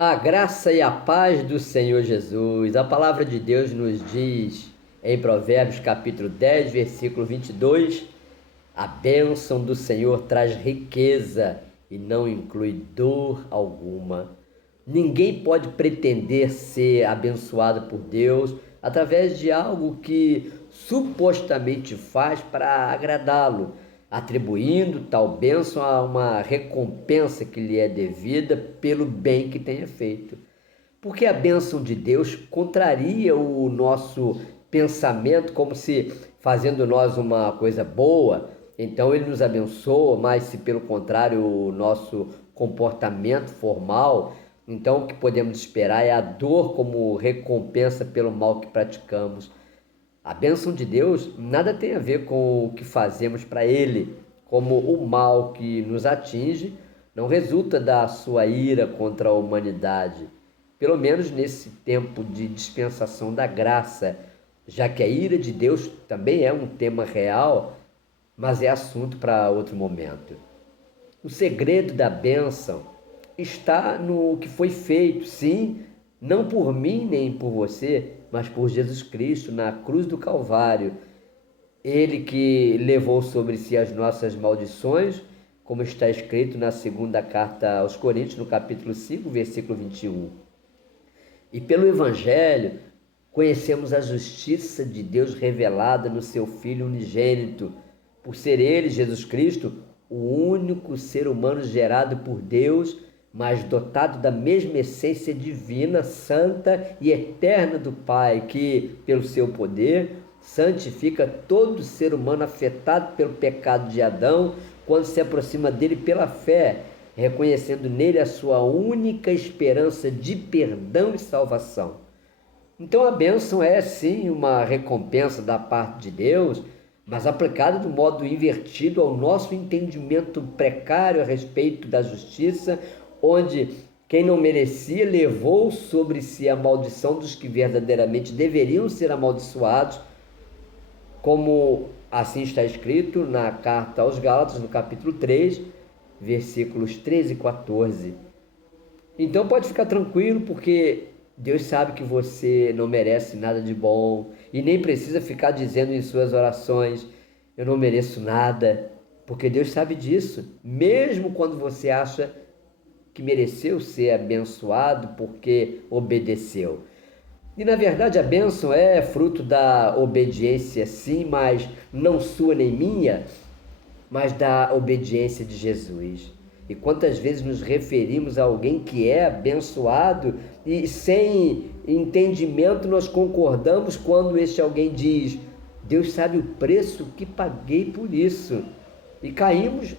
A graça e a paz do Senhor Jesus. A palavra de Deus nos diz em Provérbios capítulo 10, versículo 22, a bênção do Senhor traz riqueza e não inclui dor alguma. Ninguém pode pretender ser abençoado por Deus através de algo que supostamente faz para agradá-lo, atribuindo tal bênção a uma recompensa que lhe é devida pelo bem que tenha feito. Porque a bênção de Deus contraria o nosso pensamento, como se fazendo nós uma coisa boa, então ele nos abençoa, mas se pelo contrário o nosso comportamento formal, então o que podemos esperar é a dor como recompensa pelo mal que praticamos. A bênção de Deus nada tem a ver com o que fazemos para Ele, como o mal que nos atinge não resulta da sua ira contra a humanidade, pelo menos nesse tempo de dispensação da graça, já que a ira de Deus também é um tema real, mas é assunto para outro momento. O segredo da bênção está no que foi feito, sim, não por mim nem por você, mas por Jesus Cristo na cruz do Calvário. Ele que levou sobre si as nossas maldições, como está escrito na segunda carta aos Coríntios, no capítulo 5, versículo 21. E pelo Evangelho, conhecemos a justiça de Deus revelada no seu Filho unigênito, por ser ele, Jesus Cristo, o único ser humano gerado por Deus, mas dotado da mesma essência divina, santa e eterna do Pai, que, pelo seu poder, santifica todo ser humano afetado pelo pecado de Adão, quando se aproxima dele pela fé, reconhecendo nele a sua única esperança de perdão e salvação. Então a bênção é sim uma recompensa da parte de Deus, mas aplicada de modo invertido ao nosso entendimento precário a respeito da justiça, onde quem não merecia levou sobre si a maldição dos que verdadeiramente deveriam ser amaldiçoados, como assim está escrito na carta aos Gálatas, no capítulo 3, versículos 13 e 14. Então pode ficar tranquilo, porque Deus sabe que você não merece nada de bom e nem precisa ficar dizendo em suas orações: eu não mereço nada, porque Deus sabe disso, mesmo quando você acha que mereceu ser abençoado porque obedeceu. E na verdade a bênção é fruto da obediência, sim, mas não sua nem minha, mas da obediência de Jesus. E quantas vezes nos referimos a alguém que é abençoado e sem entendimento nós concordamos quando este alguém diz: Deus sabe o preço que paguei por isso. E caímos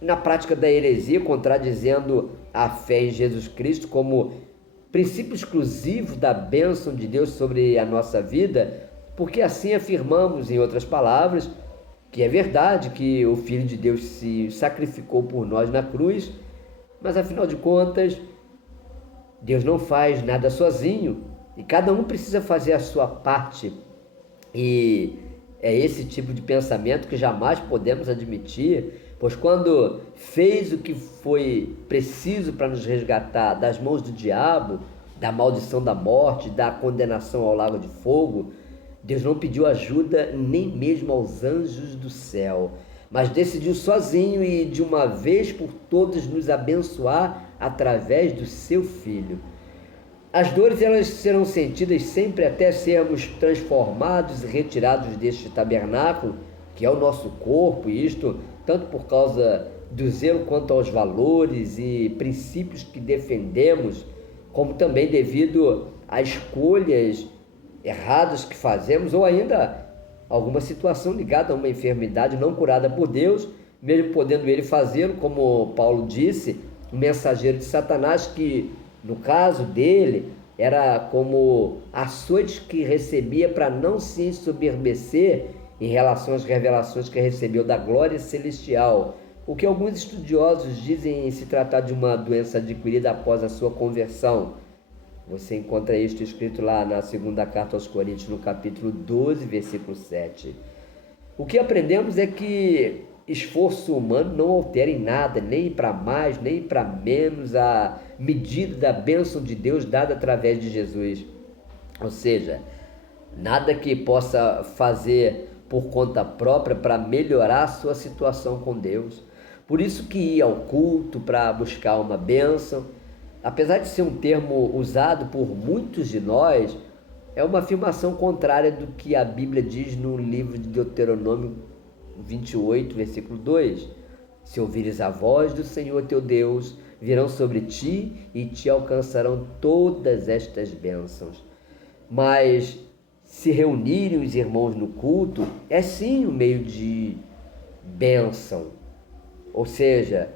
na prática da heresia, contradizendo a fé em Jesus Cristo como princípio exclusivo da bênção de Deus sobre a nossa vida, porque assim afirmamos, em outras palavras, que é verdade que o Filho de Deus se sacrificou por nós na cruz, mas afinal de contas, Deus não faz nada sozinho e cada um precisa fazer a sua parte. E é esse tipo de pensamento que jamais podemos admitir, pois quando fez o que foi preciso para nos resgatar das mãos do diabo, da maldição da morte, da condenação ao lago de fogo, Deus não pediu ajuda nem mesmo aos anjos do céu, mas decidiu sozinho e de uma vez por todas nos abençoar através do seu Filho. As dores elas serão sentidas sempre até sermos transformados e retirados deste tabernáculo, que é o nosso corpo, e isto tanto por causa do zelo quanto aos valores e princípios que defendemos, como também devido a escolhas erradas que fazemos, ou ainda alguma situação ligada a uma enfermidade não curada por Deus, mesmo podendo ele fazê-lo, como Paulo disse, um mensageiro de Satanás, que no caso dele era como açoites que recebia para não se ensoberbecer em relação às revelações que recebeu da glória celestial, o que alguns estudiosos dizem se tratar de uma doença adquirida após a sua conversão. Você encontra isto escrito lá na segunda carta aos Coríntios, no capítulo 12, versículo 7. O que aprendemos é que esforço humano não altera em nada, nem para mais, nem para menos, a medida da bênção de Deus dada através de Jesus. Ou seja, nada que possa fazer por conta própria para melhorar a sua situação com Deus. Por isso que ir ao culto para buscar uma bênção, apesar de ser um termo usado por muitos de nós, é uma afirmação contrária do que a Bíblia diz no livro de Deuteronômio 28, versículo 2. Se ouvires a voz do Senhor teu Deus, virão sobre ti e te alcançarão todas estas bênçãos. Mas se reunirem os irmãos no culto, é sim um meio de bênção. Ou seja,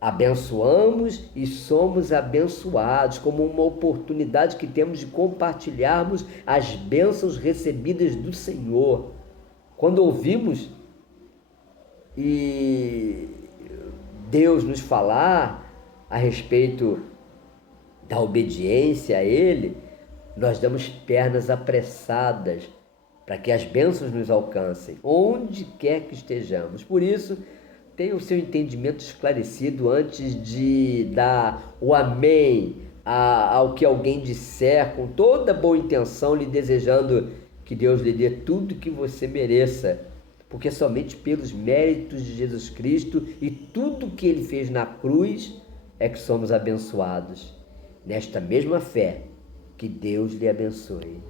abençoamos e somos abençoados, como uma oportunidade que temos de compartilharmos as bênçãos recebidas do Senhor. Quando ouvimos e Deus nos falar a respeito da obediência a Ele, nós damos pernas apressadas para que as bênçãos nos alcancem, onde quer que estejamos. Por isso, tenha o seu entendimento esclarecido antes de dar o amém ao que alguém disser, com toda boa intenção, lhe desejando que Deus lhe dê tudo que você mereça, porque somente pelos méritos de Jesus Cristo e tudo que Ele fez na cruz é que somos abençoados. Nesta mesma fé, que Deus lhe abençoe.